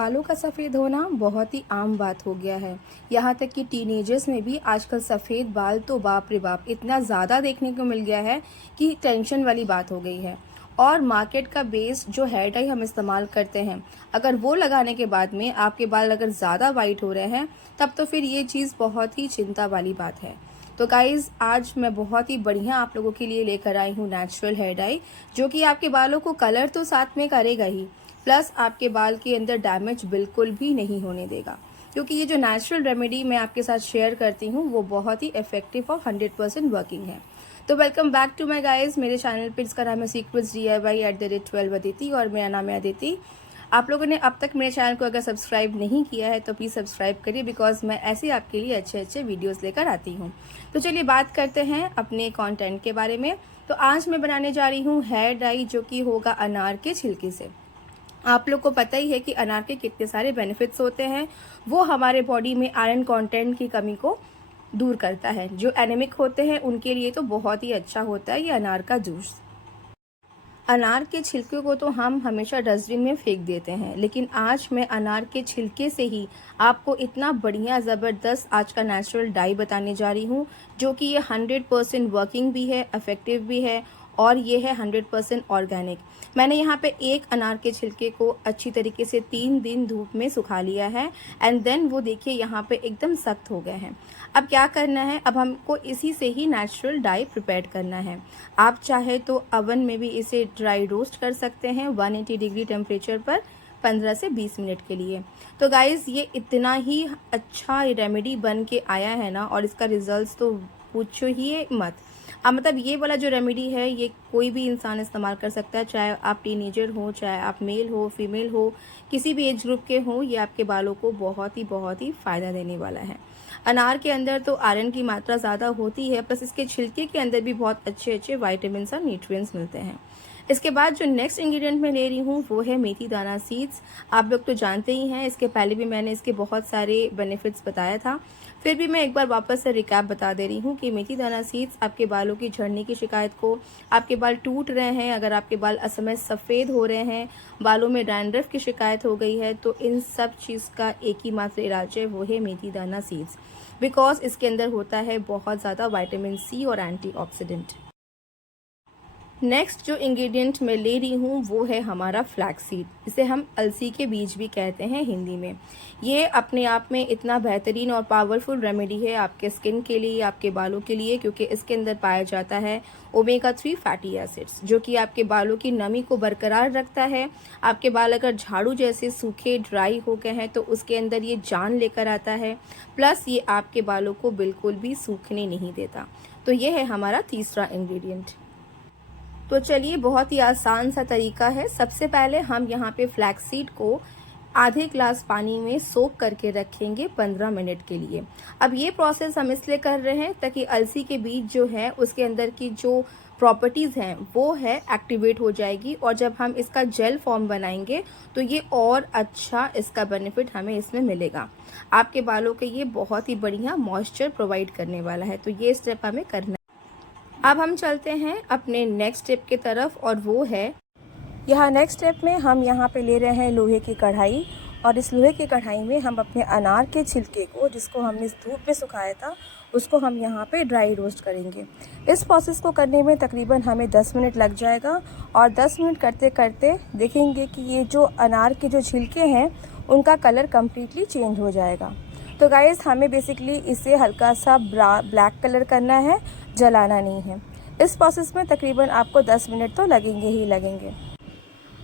बालों का सफ़ेद होना बहुत ही आम बात हो गया है। यहाँ तक कि टीनेजर्स में भी आजकल सफ़ेद बाल तो बाप रे बाप इतना ज़्यादा देखने को मिल गया है कि टेंशन वाली बात हो गई है। और मार्केट का बेस जो हेयर डाई हम इस्तेमाल करते हैं, अगर वो लगाने के बाद में आपके बाल अगर ज़्यादा वाइट हो रहे हैं, तब तो फिर ये चीज़ बहुत ही चिंता वाली बात है। तो गाइज़, आज मैं बहुत ही बढ़िया आप लोगों के लिए लेकर आई हूँ नेचुरल हेयर डाई, जो कि आपके बालों को कलर तो साथ में करेगा ही, प्लस आपके बाल के अंदर डैमेज बिल्कुल भी नहीं होने देगा। क्योंकि ये जो नेचुरल रेमेडी मैं आपके साथ शेयर करती हूँ वो बहुत ही इफेक्टिव और 100% वर्किंग है। तो welcome back to my guys, मेरे चैनल पे इसका नाम है सीक्रेट्स DIY@12 अदिति और मेरा नाम है अदिति। आप लोगों ने अब तक मेरे चैनल को अगर सब्सक्राइब नहीं किया है तो प्लीज़ सब्सक्राइब करिए, बिकॉज मैं ऐसे आपके लिए अच्छे अच्छे वीडियोस लेकर आती हूँ। तो चलिए बात करते हैं अपने कंटेंट के बारे में। तो आज मैं बनाने जा रही हूँ हेयर डाई, जो कि होगा अनार के छिलके से। आप लोग को पता ही है कि अनार के कितने सारे बेनिफिट्स होते हैं। वो हमारे बॉडी में आयरन कंटेंट की कमी को दूर करता है। जो एनीमिक होते हैं उनके लिए तो बहुत ही अच्छा होता है ये अनार का जूस। अनार के छिलके को तो हम हमेशा डस्टबिन में फेंक देते हैं, लेकिन आज मैं अनार के छिलके से ही आपको इतना बढ़िया ज़बरदस्त आज का नेचुरल डाई बताने जा रही हूँ, जो कि ये 100% वर्किंग भी है, इफेक्टिव भी है और ये है 100% ऑर्गेनिक। मैंने यहाँ पे एक अनार के छिलके को अच्छी तरीके से 3 दिन धूप में सुखा लिया है एंड देन वो देखिए यहाँ पे एकदम सख्त हो गए हैं। अब क्या करना है, अब हमको इसी से ही नेचुरल डाई प्रिपेयर करना है। आप चाहे तो अवन में भी इसे ड्राई रोस्ट कर सकते हैं 180 डिग्री टेम्परेचर पर 15 से 20 मिनट के लिए। तो गाइज़, ये इतना ही अच्छा रेमेडी बन के आया है ना, और इसका रिजल्ट्स तो पूछो ही मत। अब मतलब ये वाला जो रेमेडी है ये कोई भी इंसान इस्तेमाल कर सकता है, चाहे आप टीनेजर हो, चाहे आप मेल हो, फीमेल हो, किसी भी एज ग्रुप के हो। ये आपके बालों को बहुत ही फ़ायदा देने वाला है। अनार के अंदर तो आयरन की मात्रा ज़्यादा होती है, प्लस इसके छिलके के अंदर भी बहुत अच्छे अच्छे वाइटामिन और न्यूट्रिएंट्स मिलते हैं। इसके बाद जो नेक्स्ट इंग्रेडिएंट मैं ले रही हूँ वो है मेथी दाना सीड्स। आप लोग तो जानते ही हैं, इसके पहले भी मैंने इसके बहुत सारे बेनिफिट्स बताया था, फिर भी मैं एक बार वापस से रिकैप बता दे रही हूँ कि मेथी दाना सीड्स आपके बालों की झड़ने की शिकायत को, आपके बाल टूट रहे हैं, अगर आपके बाल असमय सफ़ेद हो रहे हैं, बालों में डैंड्रफ की शिकायत हो गई है, तो इन सब चीज़ का एक ही मात्र इलाज है, वो है मेथी दाना सीड्स। बिकॉज इसके अंदर होता है बहुत ज़्यादा विटामिन C और एंटीऑक्सीडेंट। नेक्स्ट जो इंग्रेडिएंट मैं ले रही हूँ वो है हमारा फ्लैक्स सीड। इसे हम अलसी के बीज भी कहते हैं हिंदी में। ये अपने आप में इतना बेहतरीन और पावरफुल रेमेडी है आपके स्किन के लिए, आपके बालों के लिए, क्योंकि इसके अंदर पाया जाता है ओमेगा 3 फैटी एसिड्स, जो कि आपके बालों की नमी को बरकरार रखता है। आपके बाल अगर झाड़ू जैसे सूखे ड्राई हो गए हैं तो उसके अंदर ये जान लेकर आता है, प्लस ये आपके बालों को बिल्कुल भी सूखने नहीं देता। तो ये है हमारा तीसरा इंग्रेडिएंट। तो चलिए, बहुत ही आसान सा तरीका है। सबसे पहले हम यहाँ पे फ्लैक्स सीड को आधे ग्लास पानी में सोक करके रखेंगे 15 मिनट के लिए। अब ये प्रोसेस हम इसलिए कर रहे हैं ताकि अलसी के बीज जो है उसके अंदर की जो प्रॉपर्टीज़ हैं वो है एक्टिवेट हो जाएगी, और जब हम इसका जेल फॉर्म बनाएंगे तो ये और अच्छा इसका बेनिफिट हमें इसमें मिलेगा। आपके बालों के ये बहुत ही बढ़िया मॉइस्चर प्रोवाइड करने वाला है। तो ये स्टेप हमें करना है। अब हम चलते हैं अपने नेक्स्ट स्टेप की तरफ, और वो है यहाँ नेक्स्ट स्टेप में हम यहाँ पे ले रहे हैं लोहे की कढ़ाई, और इस लोहे की कढ़ाई में हम अपने अनार के छिलके को, जिसको हमने धूप में सुखाया था, उसको हम यहाँ पे ड्राई रोस्ट करेंगे। इस प्रोसेस को करने में तकरीबन हमें 10 मिनट लग जाएगा, और 10 मिनट करते करते देखेंगे कि ये जो अनार के जो छिलके हैं उनका कलर कम्प्लीटली चेंज हो जाएगा। तो गाइज़, हमें बेसिकली इसे हल्का सा ब्लैक कलर करना है, जलाना नहीं है। इस प्रोसेस में तकरीबन आपको 10 मिनट तो लगेंगे ही लगेंगे।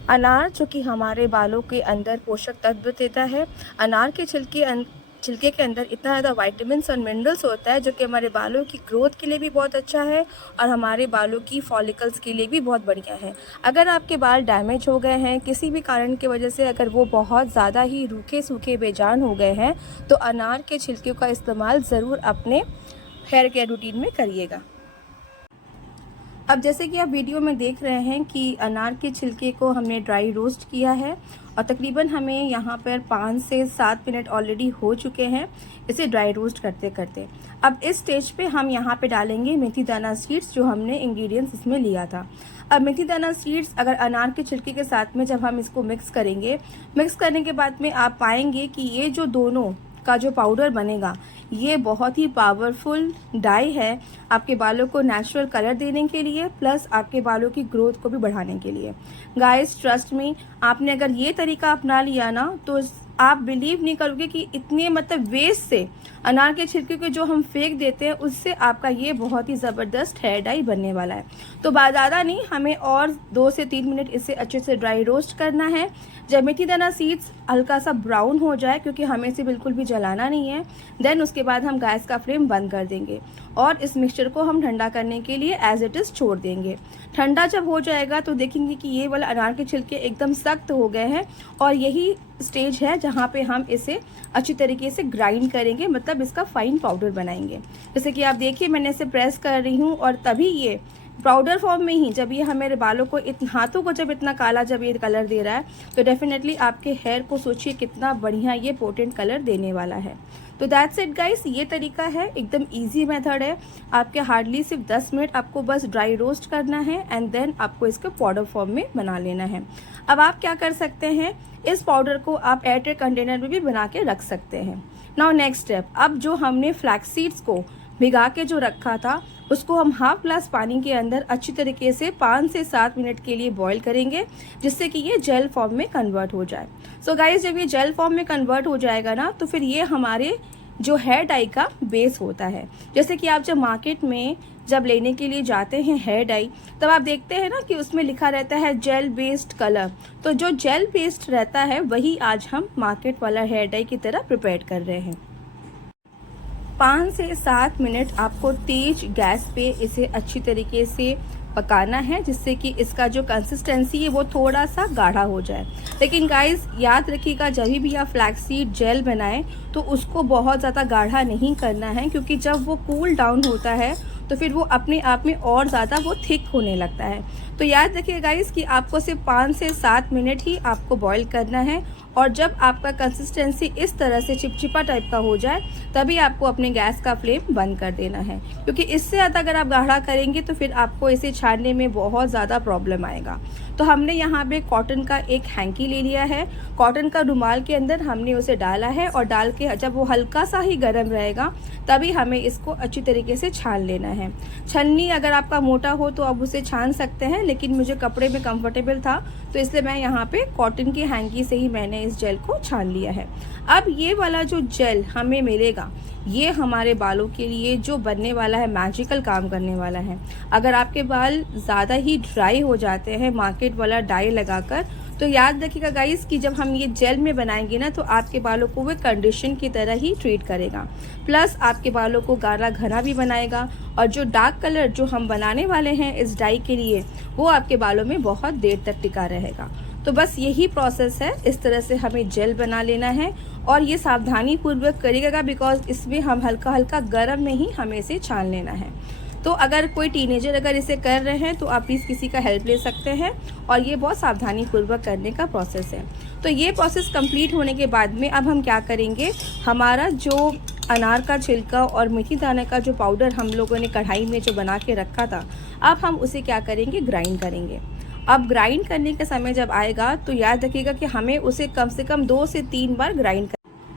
अनार जो कि हमारे बालों के अंदर पोषक तत्व देता है, अनार के छिलके के अंदर इतना ज़्यादा विटामिन्स और मिनरल्स होता है, जो कि हमारे बालों की ग्रोथ के लिए भी बहुत अच्छा है और हमारे बालों की फॉलिकल्स के लिए भी बहुत बढ़िया है। अगर आपके बाल डैमेज हो गए हैं किसी भी कारण की वजह से, अगर वो बहुत ज़्यादा ही रूखे सूखे बेजान हो गए हैं, तो अनार के छिलके का इस्तेमाल ज़रूर अपने हेयर केयर रूटीन में करिएगा। अब जैसे कि आप वीडियो में देख रहे हैं कि अनार के छिलके को हमने ड्राई रोस्ट किया है और तकरीबन हमें यहाँ पर 5 से 7 मिनट ऑलरेडी हो चुके हैं इसे ड्राई रोस्ट करते करते। अब इस स्टेज पे हम यहाँ पे डालेंगे मेथी दाना सीड्स, जो हमने इंग्रेडिएंट्स इसमें लिया था। अब मेथी दाना सीड्स अगर अनार के छिलके के साथ में जब हम इसको मिक्स करेंगे, मिक्स करने के बाद में आप पाएंगे कि ये जो दोनों का जो पाउडर बनेगा ये बहुत ही पावरफुल डाई है आपके बालों को नेचुरल कलर देने के लिए, प्लस आपके बालों की ग्रोथ को भी बढ़ाने के लिए। गाइस ट्रस्ट मी, आपने अगर ये तरीका अपना लिया ना तो आप बिलीव नहीं करोगे कि इतने मतलब वेस्ट से अनार के छिलके के जो हम फेंक देते हैं उससे आपका ये बहुत ही ज़बरदस्त हेयर डाई बनने वाला है। तो ज़्यादा नहीं, हमें और 2 से 3 मिनट इसे अच्छे से ड्राई रोस्ट करना है। जब मेथी दाना सीड्स हल्का सा ब्राउन हो जाए, क्योंकि हमें इसे बिल्कुल भी जलाना नहीं है, देन उसके बाद हम गैस का फ्लेम बंद कर देंगे और इस मिक्सचर को हम ठंडा करने के लिए एज इट इज़ छोड़ देंगे। ठंडा जब हो जाएगा तो देखेंगे कि ये वाला अनार के छिलके एकदम सख्त हो गए हैं और यही स्टेज है जहाँ पे हम इसे अच्छी तरीके से ग्राइंड करेंगे, मतलब इसका फाइन पाउडर बनाएंगे। जैसे कि आप देखिए मैंने इसे प्रेस कर रही हूँ और तभी ये पाउडर फॉर्म में ही जब ये हमारे बालों को हाथों को जब इतना काला जब ये कलर दे रहा है तो डेफिनेटली आपके हेयर को सोचिए कितना बढ़िया ये पोटेंट कलर देने वाला है। तो दैट्स इट गाइस, ये तरीका है, एकदम इजी मेथड है। आपके हार्डली सिर्फ 10 मिनट आपको बस ड्राई रोस्ट करना है एंड देन आपको इसको पाउडर फॉर्म में बना लेना है। अब आप क्या कर सकते हैं, इस पाउडर को आप एयरटाइट कंटेनर में भी बना के रख सकते हैं। नाउ नेक्स्ट स्टेप, अब जो हमने फ्लैक्स सीड्स को भिगा के जो रखा था उसको हम हाफ ग्लास पानी के अंदर अच्छी तरीके से 5 से 7 मिनट के लिए बॉईल करेंगे, जिससे कि ये जेल फॉर्म में कन्वर्ट हो जाए। सो गाइस, जब ये जेल फॉर्म में कन्वर्ट हो जाएगा ना तो फिर ये हमारे जो हेयर डाई का बेस होता है। जैसे कि आप जब मार्केट में जब लेने के लिए जाते हैं हेयर डाई, तब आप देखते हैं ना कि उसमें लिखा रहता है जेल बेस्ड कलर। तो जो जेल बेस्ड रहता है वही आज हम मार्केट वाला हेयर डाई की तरह प्रिपेयर कर रहे हैं। 5 से 7 मिनट आपको तेज गैस पे इसे अच्छी तरीके से पकाना है, जिससे कि इसका जो कंसिस्टेंसी है वो थोड़ा सा गाढ़ा हो जाए। लेकिन गाइस याद रखिएगा, जब भी आप फ्लैक्सीड जेल बनाएं तो उसको बहुत ज़्यादा गाढ़ा नहीं करना है, क्योंकि जब वो कूल डाउन होता है तो फिर वो अपने आप में और ज़्यादा वो थिक होने लगता है। तो याद रखिए गाइस कि आपको सिर्फ 5 से 7 मिनट ही आपको बॉईल करना है और जब आपका कंसिस्टेंसी इस तरह से चिपचिपा टाइप का हो जाए तभी आपको अपने गैस का फ्लेम बंद कर देना है, क्योंकि इससे ज़्यादा अगर आप गाढ़ा करेंगे तो फिर आपको इसे छानने में बहुत ज़्यादा प्रॉब्लम आएगा। तो हमने यहाँ पे कॉटन का एक हैंकी ले लिया है, कॉटन का रुमाल के अंदर हमने उसे डाला है और डाल के जब वो हल्का सा ही गर्म रहेगा तभी हमें इसको अच्छी तरीके से छान लेना है। छन्नी अगर आपका मोटा हो तो आप उसे छान सकते हैं, लेकिन मुझे कपड़े में कंफर्टेबल था तो इसलिए मैं यहाँ पे कॉटन की हैंकी से ही मैंने इस जेल को छान लिया है। अब ये वाला जो जेल हमें मिलेगा ये हमारे बालों के लिए जो बनने वाला है मैजिकल काम करने वाला है। अगर आपके बाल ज़्यादा ही ड्राई हो जाते हैं मार्केट वाला डाई लगाकर, तो याद रखिएगा गाइस कि जब हम ये जेल में बनाएंगे ना तो आपके बालों को वो कंडीशन की तरह ही ट्रीट करेगा, प्लस आपके बालों को गाढ़ा घना भी बनाएगा और जो डार्क कलर जो हम बनाने वाले हैं इस डाई के लिए वो आपके बालों में बहुत देर तक टिका रहेगा। तो बस यही प्रोसेस है, इस तरह से हमें जेल बना लेना है और ये सावधानी पूर्वक करिएगा बिकॉज इसमें हम हल्का हल्का गर्म में ही हमें इसे छान लेना है। तो अगर कोई टीनेजर अगर इसे कर रहे हैं तो आप प्लीज़ किसी का हेल्प ले सकते हैं और ये बहुत सावधानी पूर्वक करने का प्रोसेस है। तो ये प्रोसेस कंप्लीट होने के बाद में अब हम क्या करेंगे, हमारा जो अनार का छिलका और मेथी दाने का जो पाउडर हम लोगों ने कढ़ाई में जो बना के रखा था, अब हम उसे क्या करेंगे, ग्राइंड करेंगे। अब ग्राइंड करने का समय जब आएगा तो याद रखिएगा कि हमें उसे कम से कम 2 से 3 बार ग्राइंड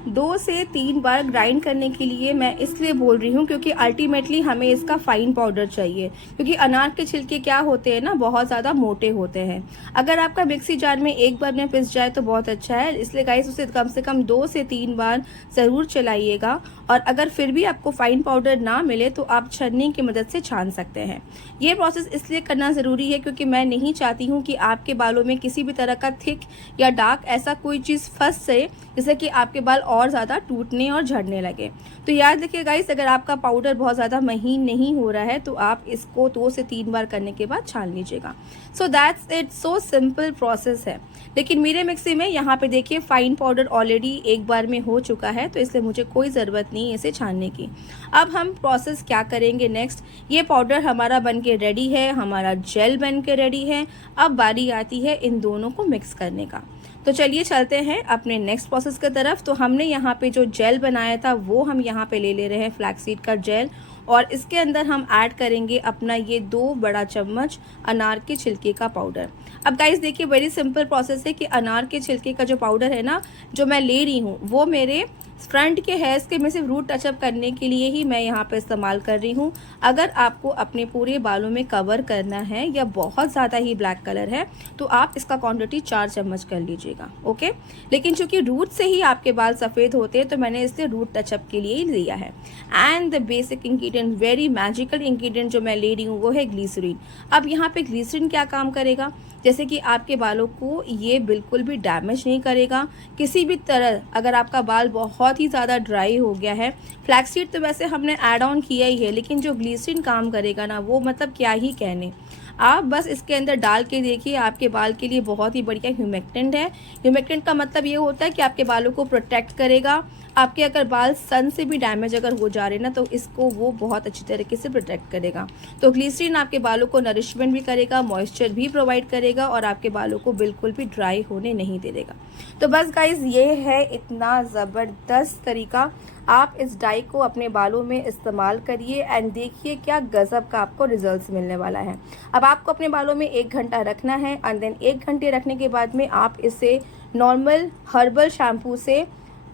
2 से 3 बार ग्राइंड करने के लिए मैं इसलिए बोल रही हूँ क्योंकि अल्टीमेटली हमें इसका फाइन पाउडर चाहिए, क्योंकि अनार के छिलके क्या होते हैं ना, बहुत ज़्यादा मोटे होते हैं। अगर आपका मिक्सी जार में एक बार में पिस जाए तो बहुत अच्छा है, इसलिए गाइस उसे कम से कम 2 से 3 बार ज़रूर चलाइएगा। और अगर फिर भी आपको फाइन पाउडर ना मिले तो आप छन्नी की मदद से छान सकते हैं। ये प्रोसेस इसलिए करना ज़रूरी है क्योंकि मैं नहीं चाहती हूँ कि आपके बालों में किसी भी तरह का थिक या डार्क ऐसा कोई चीज़ फंस से जिससे कि आपके बाल और ज़्यादा टूटने और झड़ने लगे। तो याद रखिए गाइस, अगर आपका पाउडर बहुत ज़्यादा महीन नहीं हो रहा है तो आप इसको 2 से 3 बार करने के बाद छान लीजिएगा। So that's it, so simple process है। लेकिन मेरे मिक्सी में यहाँ पे देखिए फाइन पाउडर ऑलरेडी एक बार में हो चुका है, तो इसलिए मुझे कोई ज़रूरत नहीं है इसे छानने की। अब हम प्रोसेस क्या करेंगे नेक्स्ट, ये पाउडर हमारा बन के रेडी है, हमारा जेल बन के रेडी है। अब बारी आती है इन दोनों को मिक्स करने का। तो चलिए चलते हैं अपने नेक्स्ट प्रोसेस की तरफ। तो हमने यहाँ पे जो जेल बनाया था वो हम यहाँ पे ले रहे हैं फ्लैक्सीड का जेल, और इसके अंदर हम ऐड करेंगे अपना ये 2 बड़ा चम्मच अनार के छिलके का पाउडर। अब गाइस देखिए, वेरी सिंपल प्रोसेस है कि अनार के छिलके का जो पाउडर है ना, जो मैं ले रही हूँ वो मेरे फ्रंट के हेयर्स के में सिर्फ रूट टचअप करने के लिए ही मैं यहाँ पे इस्तेमाल कर रही हूँ। अगर आपको अपने पूरे बालों में कवर करना है या बहुत ज़्यादा ही ब्लैक कलर है तो आप इसका क्वांटिटी 4 चम्मच कर लीजिएगा, ओके। लेकिन चूंकि रूट से ही आपके बाल सफ़ेद होते हैं तो मैंने इसे रूट टचअप के लिए ही लिया है। And the basic ingredient, very magical ingredient जो मैं ले रही हूँ वो है ग्लिसरीन। अब यहाँ पे ग्लिसरीन क्या काम करेगा, जैसे कि आपके बालों को ये बिल्कुल भी डैमेज नहीं करेगा किसी भी तरह। अगर आपका बाल बहुत ही ज़्यादा ड्राई हो गया है, फ्लैक्सीड तो वैसे हमने ऐड ऑन किया ही है, लेकिन जो ग्लिसरीन काम करेगा ना वो मतलब क्या ही कहने। आप बस इसके अंदर डाल के देखिए, आपके बाल के लिए बहुत ही बढ़िया ह्यूमेक्टेंट है। ह्यूमेक्टेंट का मतलब ये होता है कि आपके बालों को प्रोटेक्ट करेगा। आपके अगर बाल सन से भी डैमेज अगर हो जा रहे ना तो इसको वो बहुत अच्छी तरीके से प्रोटेक्ट करेगा। तो ग्लिसरीन आपके बालों को नरिशमेंट भी करेगा, मॉइस्चर भी प्रोवाइड करेगा और आपके बालों को बिल्कुल भी ड्राई होने नहीं दे देगा। तो बस गाइज, ये है इतना ज़बरदस्त तरीका। आप इस डाई को अपने बालों में इस्तेमाल करिए एंड देखिए क्या गज़ब का आपको रिजल्ट्स मिलने वाला है। अब आपको अपने बालों में 1 घंटा रखना है एंड देन 1 घंटे रखने के बाद में आप इसे नॉर्मल हर्बल शैम्पू से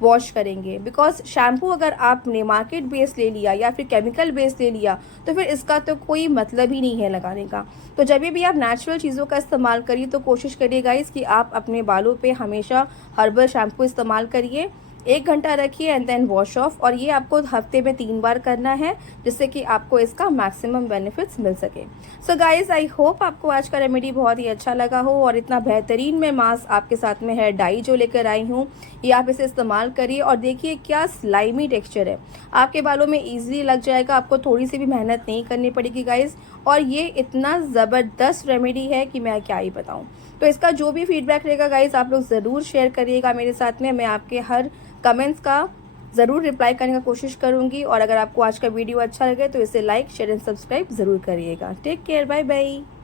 वॉश करेंगे। बिकॉज शैम्पू अगर आपने मार्केट बेस ले लिया या फिर केमिकल बेस ले लिया तो फिर इसका तो कोई मतलब ही नहीं है लगाने का। तो जब भी आप नेचुरल चीज़ों का इस्तेमाल करिए तो कोशिश करिए गाइस कि आप अपने बालों पे हमेशा हर्बल शैम्पू इस्तेमाल करिए। 1 घंटा रखिए एंड देन वॉश ऑफ, और ये आपको हफ्ते में 3 बार करना है जिससे कि आपको इसका मैक्सिमम बेनिफिट्स मिल सके। सो गाइज, आई होप आपको आज का रेमेडी बहुत ही अच्छा लगा हो और इतना बेहतरीन मैं मास्क आपके साथ में हेयर डाई जो लेकर आई हूँ ये आप इसे इस्तेमाल करिए और देखिए क्या स्लाइमी टेक्सचर है। आपके बालों में ईजिली लग जाएगा, आपको थोड़ी सी भी मेहनत नहीं करनी पड़ेगी गाइज। और ये इतना ज़बरदस्त रेमेडी है कि मैं क्या ही बताऊँ। तो इसका जो भी फीडबैक रहेगा गाइज आप लोग ज़रूर शेयर करिएगा मेरे साथ में। मैं आपके हर कमेंट्स का ज़रूर रिप्लाई करने का कोशिश करूँगी। और अगर आपको आज का वीडियो अच्छा लगे तो इसे लाइक, शेयर एंड सब्सक्राइब ज़रूर करिएगा। Take care, bye bye.